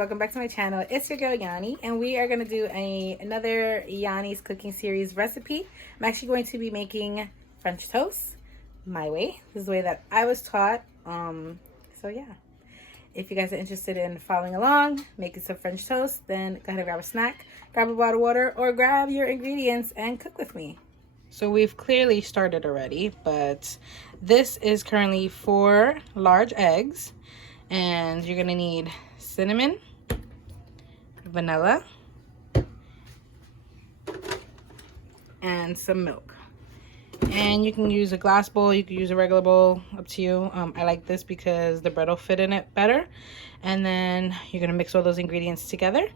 welcome back to my channel. It's your girl Yanni, and we are going to do another Yanni's cooking series recipe. I'm actually going to be making French toast my way. This is the way that I was taught. So yeah, if you guys are interested in following along, making some French toast, then go ahead and grab a snack, grab a bottle of water, or grab your ingredients and cook with me. So we've clearly started already, but this is currently 4 large eggs, and you're gonna need cinnamon, vanilla, and some milk. And you can use a glass bowl, you can use a regular bowl, up to you. I like this because the bread will fit in it better. And then you're gonna mix all those ingredients together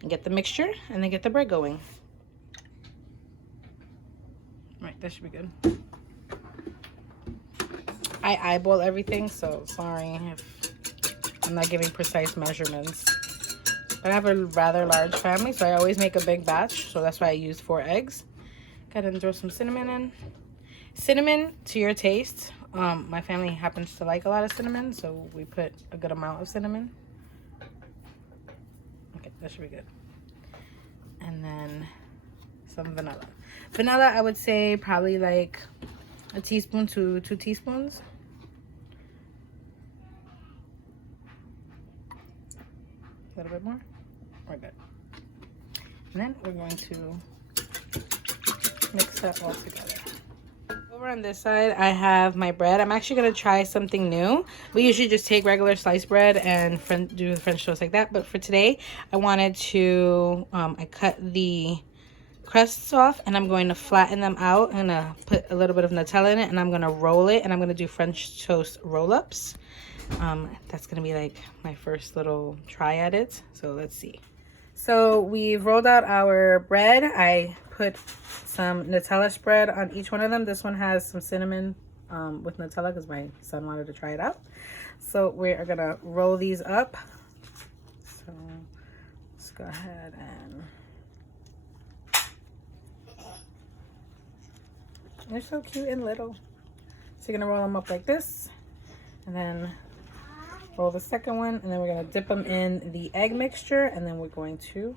and get the mixture, and then get the bread going. Right, that should be good. I eyeball everything, so sorry if I'm not giving precise measurements. But I have a rather large family, so I always make a big batch, so that's why I use 4 eggs. Go ahead and throw some cinnamon in. Cinnamon to your taste. My family happens to like a lot of cinnamon, so we put a good amount of cinnamon. Okay, that should be good. And then some vanilla. Vanilla, I would say probably like a teaspoon to 2 teaspoons. A little bit more. We're good. And then we're going to mix that all together. Over on this side, I have my bread. I'm actually going to try something new. We usually just take regular sliced bread and do the French toast like that. But for today, I wanted to, I cut the crusts off, and I'm going to flatten them out. I'm going to put a little bit of Nutella in it, and I'm going to roll it, and I'm going to do French toast roll-ups. That's going to be like my first little try at it. So let's see. So we've rolled out our bread. I put some Nutella spread on each one of them. This one has some cinnamon with Nutella because my son wanted to try it out. So we are going to roll these up. So let's go ahead and... They're so cute and little. So you're going to roll them up like this. And then roll the second one. And then we're going to dip them in the egg mixture. And then we're going to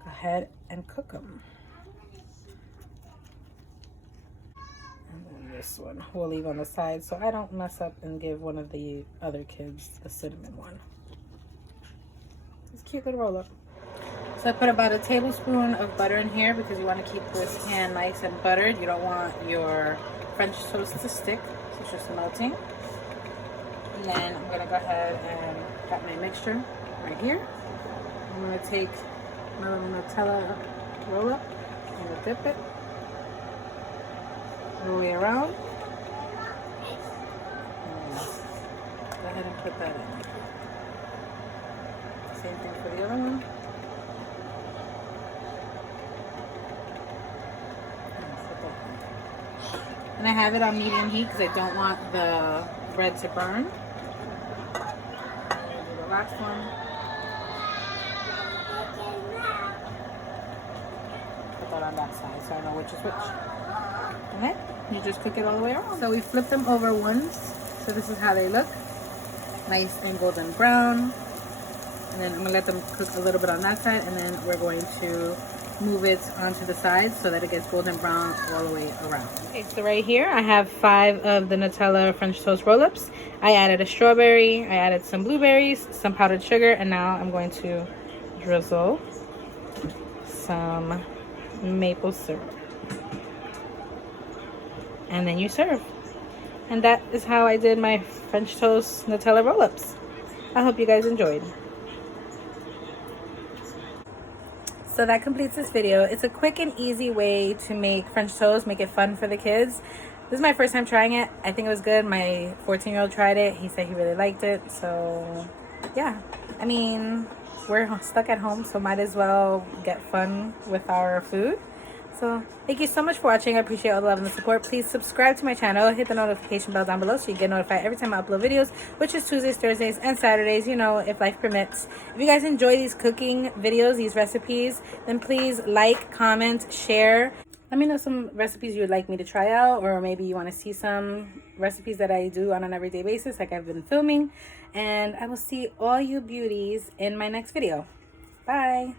go ahead and cook them. And then this one we'll leave on the side so I don't mess up and give one of the other kids the cinnamon one. It's a cute little roll up. So I put about a tablespoon of butter in here because you want to keep this pan nice and buttered. You don't want your French toast to stick, so it's just melting. And then I'm going to go ahead and got my mixture right here. I'm going to take my little Nutella roll up. I'm going to dip it all the way around. And go ahead and put that in. Same thing for the other one. And I have it on medium heat because I don't want the bread to burn. I'm going to do the last one. Put that on that side so I know which is which. And then you just cook it all the way around. So we flip them over once. So this is how they look. Nice and golden brown. And then I'm going to let them cook a little bit on that side. And then we're going to move it onto the sides so that it gets golden brown all the way around. Okay, so right here I have 5 of the Nutella French toast roll-ups. I added a strawberry, I added some blueberries, some powdered sugar, and now I'm going to drizzle some maple syrup. And then you serve. And that is how I did my French toast Nutella roll-ups. I hope you guys enjoyed. So that completes this video. It's a quick and easy way to make French toast, make it fun for the kids. This is my first time trying it. I think it was good. My 14-year-old tried it. He said he really liked it. So yeah, I mean, we're stuck at home, so might as well get fun with our food. So thank you so much for watching. I appreciate all the love and the support. Please subscribe to my channel. Hit the notification bell down below so you get notified every time I upload videos, which is Tuesdays, Thursdays, and Saturdays, you know, if life permits. If you guys enjoy these cooking videos, these recipes, then please like, comment, share. let me know some recipes you would like me to try out, or maybe you want to see some recipes that I do on an everyday basis like I've been filming. And I will see all you beauties in my next video. Bye.